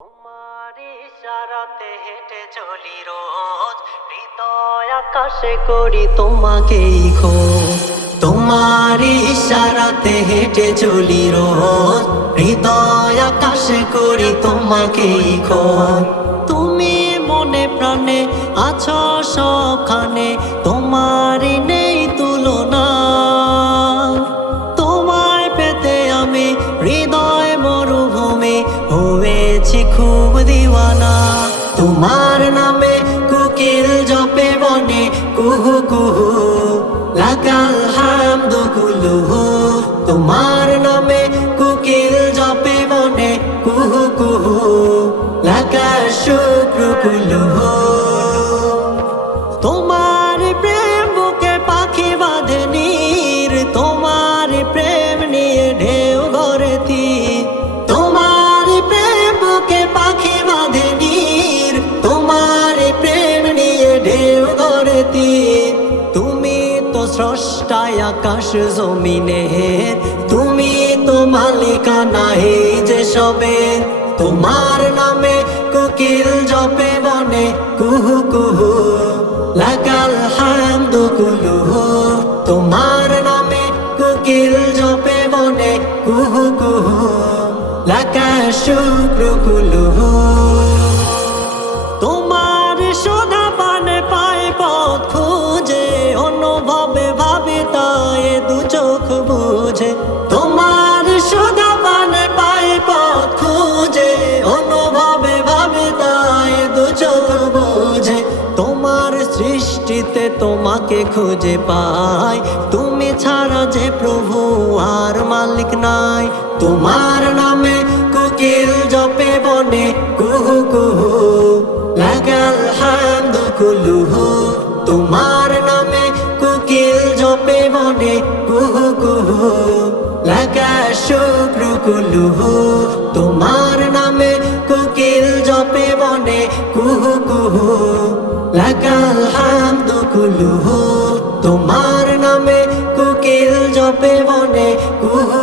তোমার ইশারাতে হেঁটে চলি রোজ, হৃদয় আকাশে করি তোমাকেই খোঁজ। তোমার ইশারাতে হেঁটে চলি রোজ, হৃদয় আকাশে করি তোমাকেই খোঁজ। তুমি মনে প্রাণে আছো সখানে, তোমারই নেই তুলনা। তোমায় পেতে আমি হৃদয় মরুভূমি হয়েছি খুব দিওয়ানা। তোমার নামে কোকিল জপে বনে কুহু কুহু, লাগাল হামদু কুলুহু। তোমার নামে কোকিল জপে বনে কুহু কুহু, লাগাল শুক্র কুলুহু। তোমার প্রেম বুকে পাখি বাঁধে নীর, তোমার প্রেম নিয়ে ঢেউ গড়ে তীর। তোমার প্রেম বুকে পাখি বাঁধে নীর, তোমার প্রেম নিয়ে ঢেউ গড়ে তীর। তুমি তো স্রষ্টায় আকাশ জমিনের, তুমি তো মালিকানা এই যে সবে। তোমার নামে কোকিল জপে বনে কুহু কুহু, লাগাল হামদু কুলুহু। তোমার নামে কোকিল জপে বনে কুহু কুহু, লাগাল শুক্র কুলুহু। তোমার সুধা পানে পায় পথ খুঁজে, অনুভবে ভাবি তাই দু চোখ বুঝে। তোমার সুধা পানে পায় পথ খুঁজে, অনুভবে ভাবি তাই দু চোখ বুঝে। তোমার সৃষ্টিতে তোমাকে খুঁজে পাই, তুমি ছাড়া যে প্রভু আর মালিক নাই। তোমার নামে কোকিল জপে বনে কুহু কুহু, লাগাল হামদু কুলুহু। তোমার নামে কোকিল জপে বনে কুহু কুহু, লাগাল শুক্র কুলুহু। তোমার নামে কোকিল জপে বনে কুহু কুহু, লাগাল হামদু কুলুহু। তোমার নামে কোকিল জপে বনে কুহু